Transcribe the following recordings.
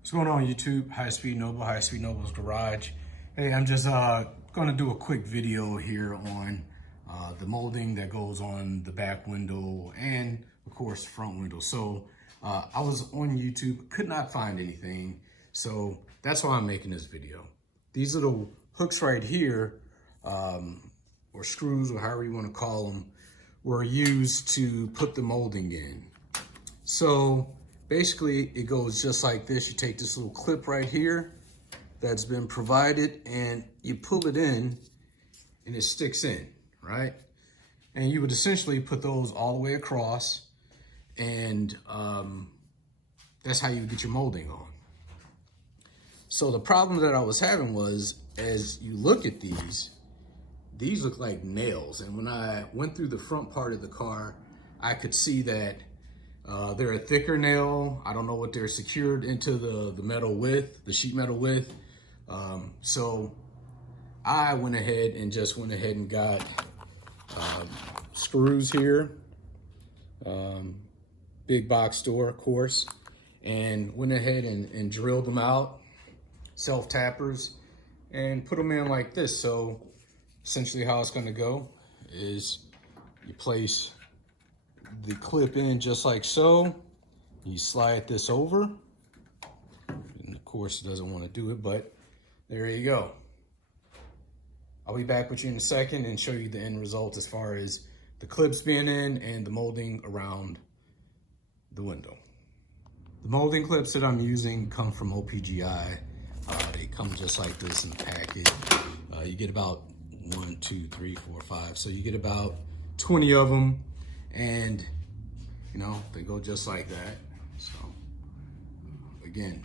What's going on YouTube? High Speed Noble's Garage. Hey, I'm just gonna do a quick video here on the molding that goes on the back window and of course front window. So I was on YouTube, could not find anything. So that's why I'm making this video. These little hooks right here, or screws or however you wanna call them, were used to put the molding in. So basically it goes just like this. You take this little clip right here that's been provided and you pull it in and it sticks in, right? And you would essentially put those all the way across, and that's how you get your molding on. So the problem that I was having was, as you look at these look like nails. And when I went through the front part of the car, I could see that they're a thicker nail. I don't know what they're secured into the metal with, the sheet metal with. So I went ahead and got screws here, big box store, of course, and went ahead and drilled them out, self-tappers, and put them in like this. So essentially how it's gonna go is you place the clip in just like so. You slide this over, and of course it doesn't want to do it, but there you go. I'll be back with you in a second and show you the end result as far as the clips being in and the molding around the window. The molding clips that I'm using come from OPGI. They come just like this in the packet. You get about 1, 2, 3, 4, 5. So you get about 20 of them, and you know, they go just like that. So again,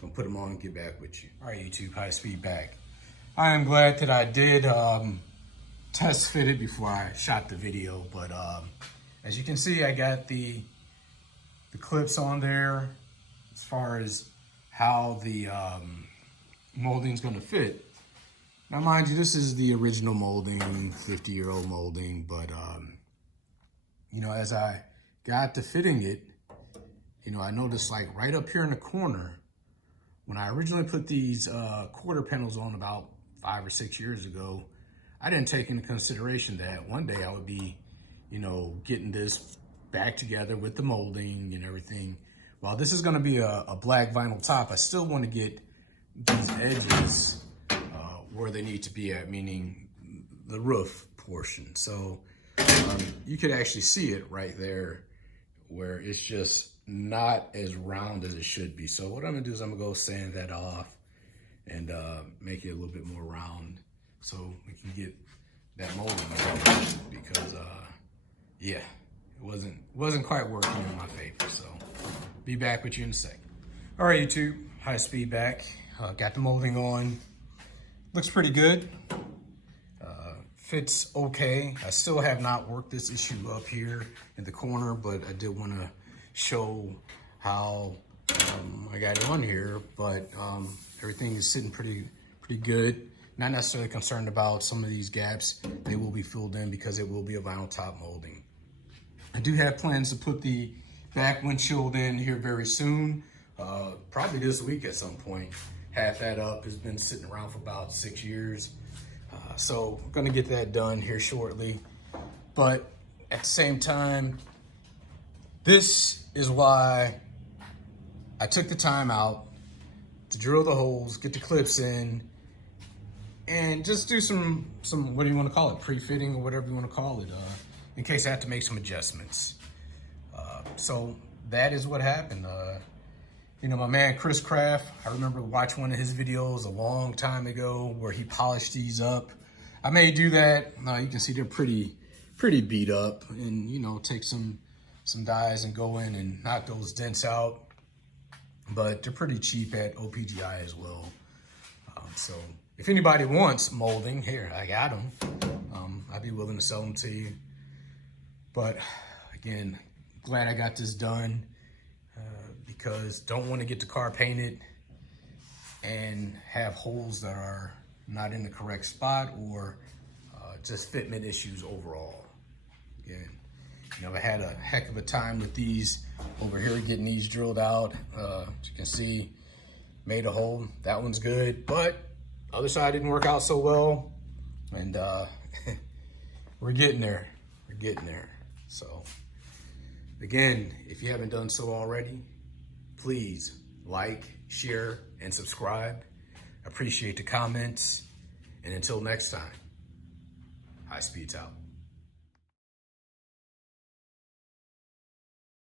gonna put them on and get back with you. All right, YouTube, High Speed back. I am glad that I did test fit it before I shot the video, but as you can see, I got the clips on there as far as how the molding is going to fit. Now, mind you, this is the original molding, 50-year-old molding, but you know, as I got to fitting it, you know, I noticed like right up here in the corner, when I originally put these quarter panels on about 5 or 6 years ago, I didn't take into consideration that one day I would be, you know, getting this back together with the molding and everything. While this is gonna be a black vinyl top, I still wanna get these edges where they need to be at, meaning the roof portion. So you could actually see it right there where it's just not as round as it should be. So what I'm gonna do is I'm gonna go sand that off and make it a little bit more round so we can get that molding going, because yeah, it wasn't quite working in my favor. So be back with you in a second. All right, YouTube, High Speed back. Got the molding on. Looks pretty good. Fits okay. I still have not worked this issue up here in the corner, but I did want to show how I got it on here. But everything is sitting pretty good. Not necessarily concerned about some of these gaps. They will be filled in because it will be a vinyl top molding. I do have plans to put the back windshield in here very soon, probably this week at some point. Half that up has been sitting around for about 6 years. So I'm gonna get that done here shortly. But at the same time, this is why I took the time out to drill the holes, get the clips in, and just do some what do you want to call it, pre-fitting or whatever you want to call it, in case I have to make some adjustments. So that is what happened. You know, my man Chris Craft, I remember watching one of his videos a long time ago where he polished these up. I may do that. You can see they're pretty beat up, and you know, take some dyes and go in and knock those dents out. But they're pretty cheap at OPGI as well. So if anybody wants molding, here, I got them. I'd be willing to sell them to you. But again, glad I got this done, because don't want to get the car painted and have holes that are not in the correct spot, or just fitment issues overall. Again, You know, I had a heck of a time with these over here, getting these drilled out. As you can see, made a hole. That one's good, but the other side didn't work out so well. And we're getting there. We're getting there. So again, if you haven't done so already, please like, share, and subscribe. Appreciate the comments. And until next time, High Speeds out.